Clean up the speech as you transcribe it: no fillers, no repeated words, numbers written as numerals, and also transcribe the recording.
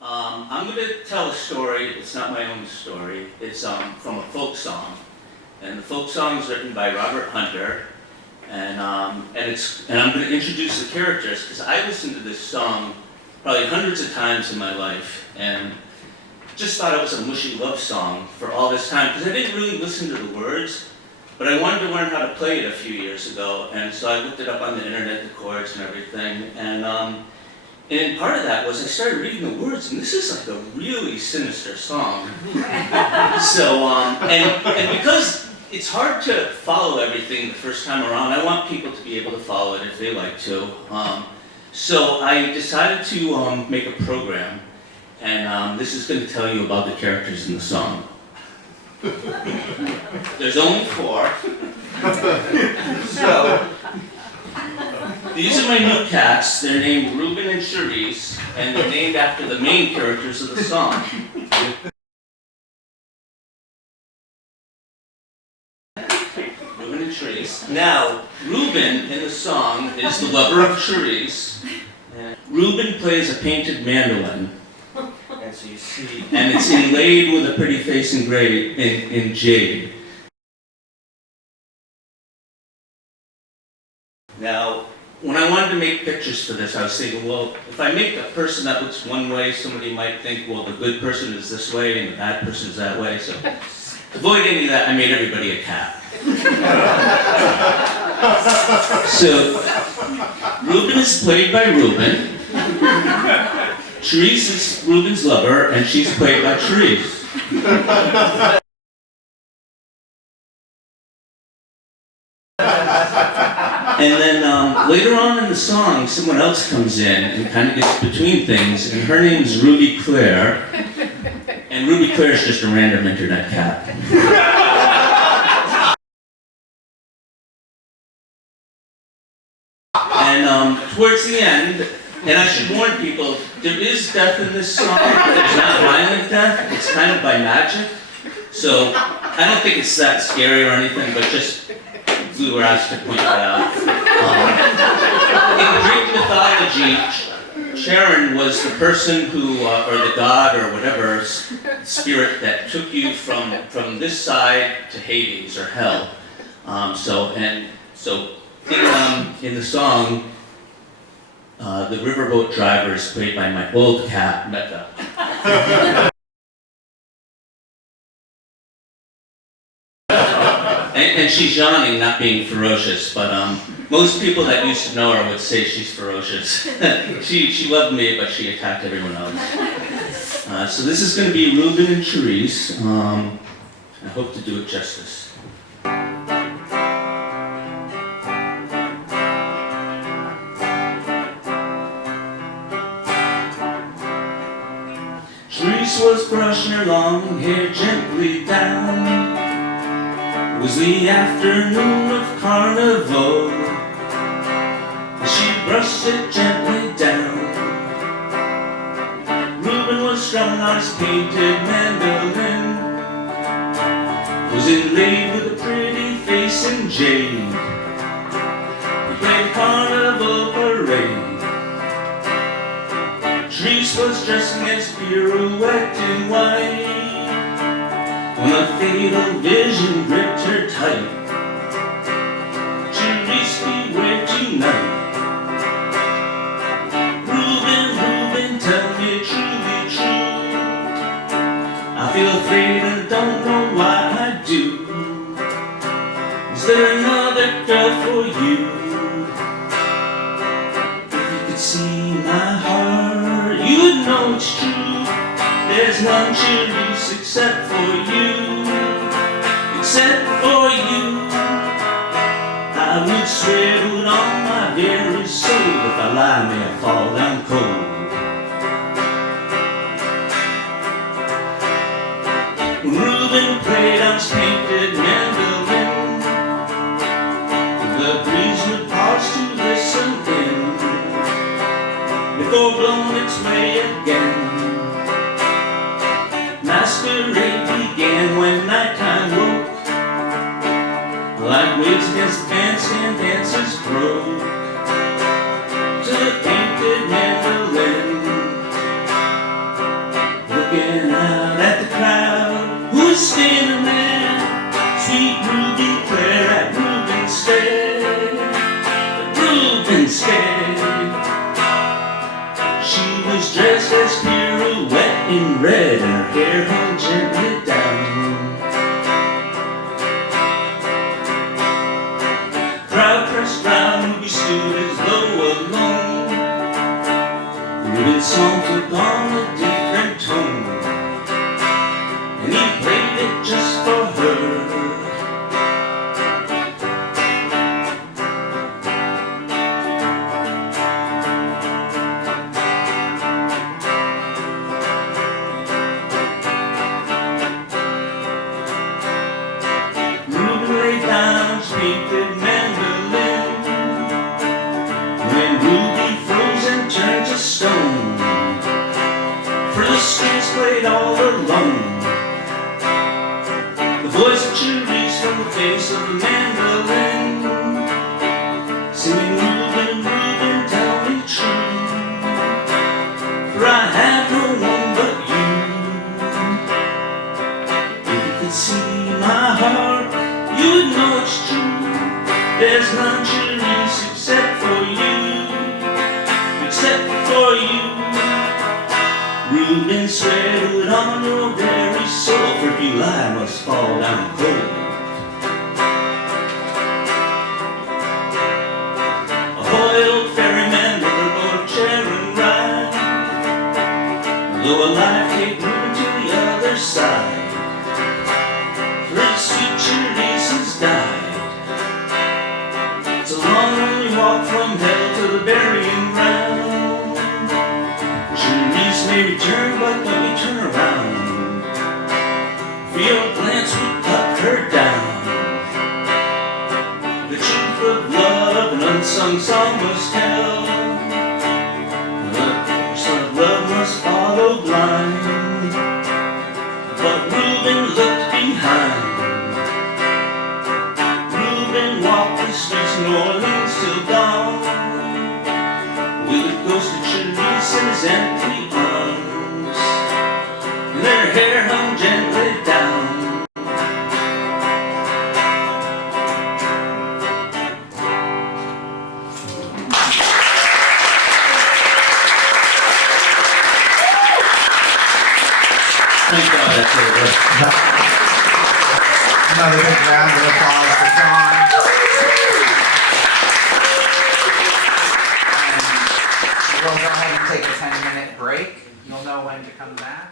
I'm going to tell a story. It's not my own story. It's from a folk song, and the folk song is written by Robert Hunter, and I'm going to introduce the characters because I listened to this song probably hundreds of times in my life, and just thought it was a mushy love song for all this time because I didn't really listen to the words, but I wanted to learn how to play it a few years ago, and so I looked it up on the internet, the chords and everything, and part of that was I started reading the words, and this is like a really sinister song. So, and because it's hard to follow everything the first time around, I want people to be able to follow it if they like to. So I decided to make a program, and this is going to tell you about the characters in the song. There's only 4. So, these are my new cats. They're named Rubin and Cherise, and they're named after the main characters of the song. Rubin and Cherise. Now, Rubin in the song is the lover of Cherise. Rubin plays a painted mandolin, as you see, and it's inlaid with a pretty face engraved in jade. Now, when I wanted to make pictures for this, I was thinking, well, if I make a person that looks one way, somebody might think, well, the good person is this way and the bad person is that way. So, to avoid any of that, I made everybody a cat. So, Rubin is played by Rubin. Cherise is Rubin's lover, and she's played by Cherise. And then later on in the song, someone else comes in and kind of gets between things, and her name's Ruby Claire, and Ruby Claire is just a random internet cat. And towards the end, and I should warn people, there is death in this song. There's not violent death. It's kind of by magic. So I don't think it's that scary or anything, but just we were asked to point that out. In Greek mythology, Charon was the person who, or the god or whatever spirit that took you from this side to Hades or hell. So in the song, the riverboat driver is played by my old cat, Mecca. And she's yawning, not being ferocious, but most people that used to know her would say she's ferocious. She loved me, but she attacked everyone else. So this is going to be Rubin and Cherise. I hope to do it justice. Cherise was brushing her long hair gently down. It was the afternoon of carnival. She brushed it gently down. Rubin was strung on his painted mandolin. It was inlaid with a pretty face in jade. He played carnival parade. Cherise was dressing as pirouette in white, when a fatal vision gripped her tight. Cherise, beware tonight. Rubin, tell me truly true. I feel afraid and don't know why I do. Is there another girl for you? If you could see my heart, you would know it's true. There's none Cherise except for you, except for you. I would swear it on my very soul. If I lie, may I fall down cold. When Rubin played on his painted mandolin, the breeze would pause to listen in before blowing its way again. Masquerade began when nighttime woke, like waves against the bandstand dancers broke to the painted mandolin. looking out at the crowd. Who is standing there? Sweet Ruby Claire at Rubin's stead. Rubin's stead. She was dressed as pirouette in red, and her hair hung gently down. Crowd pressed round, Ruby stood as though alone. Rubin's song took on a different tone, and he played it just for her. Rubin laid down his painted mandolin when Ruby froze and turned to stone, for the strings played all alone. The voice of Cherise from the face of the mandolin, singing, Rubin, Rubin, tell me true, for I have no one but you. If you could see my heart, you would know it's true. There's none, Cherise, except for you, except for you. Rubin, swear to it on your very soul, for if you lie, must fall down cold. Ahoy, old ferryman, with a boat of chair and ride, though alive, take Rubin to the other side, for his sweet Cherise has died. It's a long, lonely walk from hell to the burying ground. Cherise may return, but let me turn around, for your glance would cut her down. The truth of love an unsung song must tell, the son of love must follow blind. But Rubin looked behind. Rubin walked the streets of New Orleans till dawn, with the ghost of Cherise in his empty arms, and their hair hung gently down. Thank God, that's over. Another big round of applause for John. And we'll go ahead and take a 10-minute break. You'll know when to come back.